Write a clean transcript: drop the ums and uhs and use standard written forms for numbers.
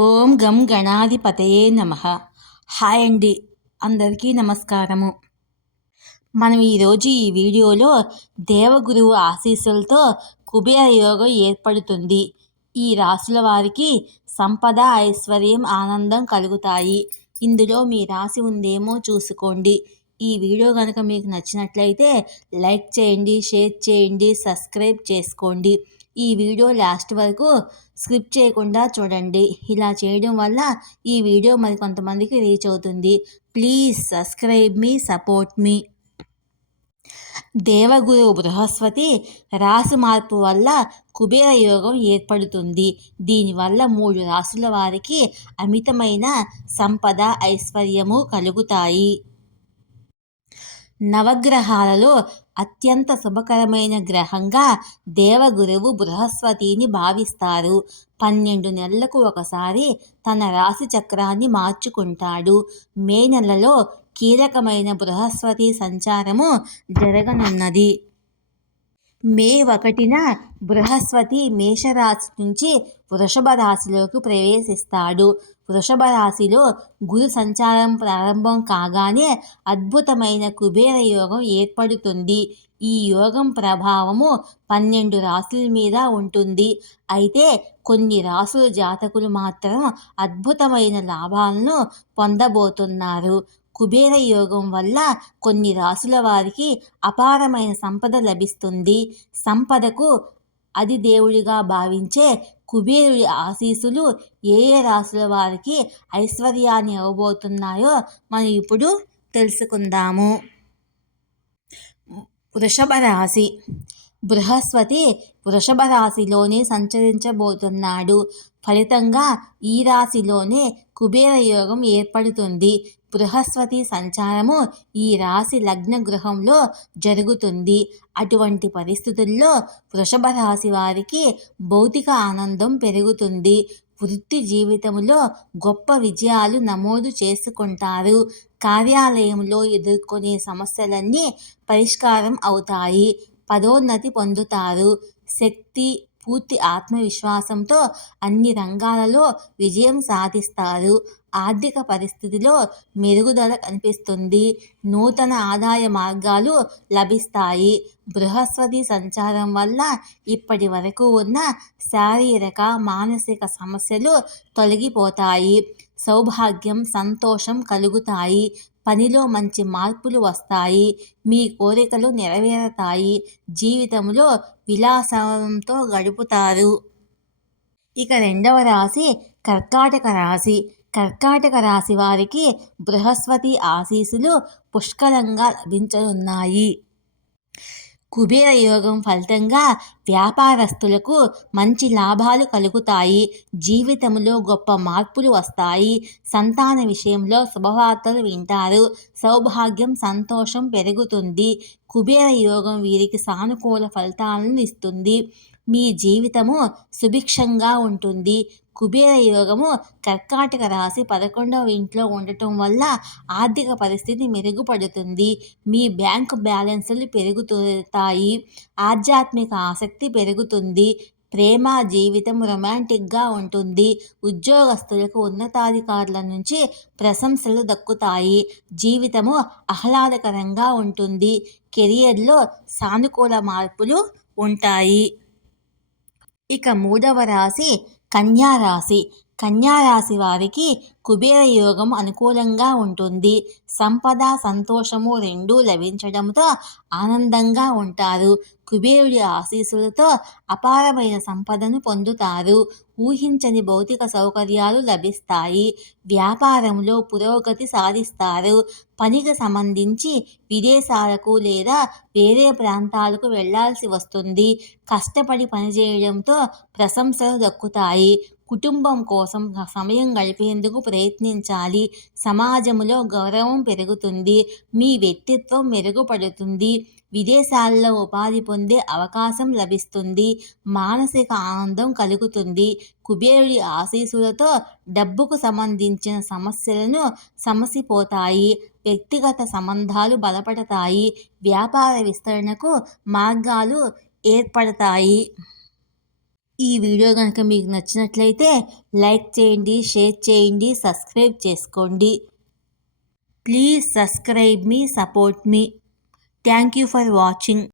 ఓం గం గణాధిపతయే నమః. హాయ్ అండి, అందరికీ నమస్కారము. మనం ఈరోజు ఈ వీడియోలో దేవగురువు ఆశీస్సులతో కుబేర యోగం ఏర్పడుతుంది. ఈ రాశుల వారికి సంపద, ఐశ్వర్యం, ఆనందం కలుగుతాయి. ఇందులో మీ రాశి ఉందేమో చూసుకోండి. ఈ వీడియో కనుక మీకు నచ్చినట్లయితే లైక్ చేయండి, షేర్ చేయండి, సబ్స్క్రైబ్ చేసుకోండి. ఈ వీడియో లాస్ట్ వరకు స్కిప్ చేయకుండా చూడండి. ఇలా చేయడం వల్ల ఈ వీడియో మరి కొంతమందికి రీచ్ అవుతుంది. ప్లీజ్ సబ్స్క్రైబ్ మీ, సపోర్ట్ మీ. దేవగురు బృహస్పతి రాశి మార్పు వల్ల కుబేర యోగం ఏర్పడుతుంది. దీనివల్ల 3 రాశుల వారికి అమితమైన సంపద, ఐశ్వర్యము కలుగుతాయి. నవగ్రహాలలో అత్యంత శుభకరమైన గ్రహంగా దేవగురువు బృహస్పతిని భావిస్తారు. 12 నెలలకు ఒకసారి తన రాశి చక్రాన్ని మార్చుకుంటాడు. మే నెలలో కీలకమైన బృహస్పతి సంచారము జరగనున్నది. మే 1న బృహస్పతి మేషరాశి నుంచి వృషభ రాశిలోకి ప్రవేశిస్తాడు. వృషభ రాశిలో గురు సంచారం ప్రారంభం కాగానే అద్భుతమైన కుబేర యోగం ఏర్పడుతుంది. ఈ యోగం ప్రభావము 12 రాశుల మీద ఉంటుంది. అయితే కొన్ని రాశుల జాతకులు మాత్రం అద్భుతమైన లాభాలను పొందబోతున్నారు. కుబేర యోగం వల్ల కొన్ని రాశుల వారికి అపారమైన సంపద లభిస్తుంది. సంపదకు అధిదేవుడిగా భావించే కుబేరుడి ఆశీస్సులు ఏ ఏ రాశుల వారికి ఐశ్వర్యాన్ని ఇవ్వబోతున్నాయో మనం ఇప్పుడు తెలుసుకుందాము. వృషభ రాశి. బృహస్పతి వృషభ రాశిలోనే సంచరించబోతున్నాడు. ఫలితంగా ఈ రాశిలోనే కుబేర యోగం ఏర్పడుతుంది. బృహస్పతి సంచారము ఈ రాశి లగ్న గృహంలో జరుగుతుంది. అటువంటి పరిస్థితుల్లో వృషభ రాశి వారికి భౌతిక ఆనందం పెరుగుతుంది. వృత్తి జీవితంలో గొప్ప విజయాలు నమోదు చేసుకుంటారు. కార్యాలయంలో ఎదుర్కొనే సమస్యలన్నీ పరిష్కారం అవుతాయి. పదోన్నతి పొందుతారు. శక్తి, పూర్తి ఆత్మవిశ్వాసంతో అన్ని రంగాలలో విజయం సాధిస్తారు. ఆర్థిక పరిస్థితిలో మెరుగుదల కనిపిస్తుంది. నూతన ఆదాయ మార్గాలు లభిస్తాయి. బృహస్పతి సంచారం వల్ల ఇప్పటి వరకు ఉన్న శారీరక, మానసిక సమస్యలు తొలగిపోతాయి. సౌభాగ్యం, సంతోషం కలుగుతాయి. పనిలో మంచి మార్పులు వస్తాయి. మీ కోరికలు నెరవేరుతాయి. జీవితంలో విలాసంతో గడుపుతారు. ఇక రెండవ రాశి కర్కాటక రాశి. కర్కాటక రాశి వారికి బృహస్పతి ఆశీస్సులు పుష్కలంగా లభించనున్నాయి. కుబేర యోగం ఫలితంగా వ్యాపారస్తులకు మంచి లాభాలు కలుగుతాయి. జీవితంలో గొప్ప మార్పులు వస్తాయి. సంతాన విషయంలో శుభవార్తలు వింటారు. సౌభాగ్యం, సంతోషం పెరుగుతుంది. కుబేర యోగం వీరికి సానుకూల ఫలితాలను ఇస్తుంది. మీ జీవితము సుభిక్షంగా ఉంటుంది. కుబేర యోగము కర్కాటక రాశి 11వ ఇంట్లో ఉండటం వల్ల ఆర్థిక పరిస్థితి మెరుగుపడుతుంది. మీ బ్యాంకు బ్యాలెన్సులు పెరుగుతాయి. ఆధ్యాత్మిక ఆసక్తి పెరుగుతుంది. ప్రేమ జీవితం రొమాంటిక్గా ఉంటుంది. ఉద్యోగస్తులకు ఉన్నతాధికారుల నుంచి ప్రశంసలు దక్కుతాయి. జీవితము ఆహ్లాదకరంగా ఉంటుంది. కెరియర్లో సానుకూల మార్పులు ఉంటాయి. ఇక మూడవ రాశి కన్యా రాశి. కన్యా రాశి వారికి కుబేర యోగం అనుకూలంగా ఉంటుంది. సంపద, సంతోషము రెండూ లభించడంతో ఆనందంగా ఉంటారు. కుబేరుడి ఆశీస్సులతో అపారమైన సంపదను పొందుతారు. ఊహించని భౌతిక సౌకర్యాలు లభిస్తాయి. వ్యాపారంలో పురోగతి సాధిస్తారు. పనికి సంబంధించి విదేశాలకు లేదా వేరే ప్రాంతాలకు వెళ్లాల్సి వస్తుంది. కష్టపడి పనిచేయడంతో ప్రశంసలు దక్కుతాయి. కుటుంబం కోసం సమయం గడిపేందుకు ప్రయత్నించాలి. సమాజంలో గౌరవం పెరుగుతుంది. మీ వ్యక్తిత్వం మెరుగుపడుతుంది. విదేశాల్లో ఉపాధి పొందే అవకాశం లభిస్తుంది. మానసిక ఆనందం కలుగుతుంది. కుబేరుడి ఆశీస్సులతో డబ్బుకు సంబంధించిన సమస్యలను సమసిపోతాయి. వ్యక్తిగత సంబంధాలు బలపడతాయి. వ్యాపార విస్తరణకు మార్గాలు ఏర్పడతాయి. ఈ వీడియో కనుక మీకు నచ్చినట్లయితే లైక్ చేయండి, షేర్ చేయండి, సబ్స్క్రైబ్ చేసుకోండి. Please subscribe me, support me. Thank you for watching.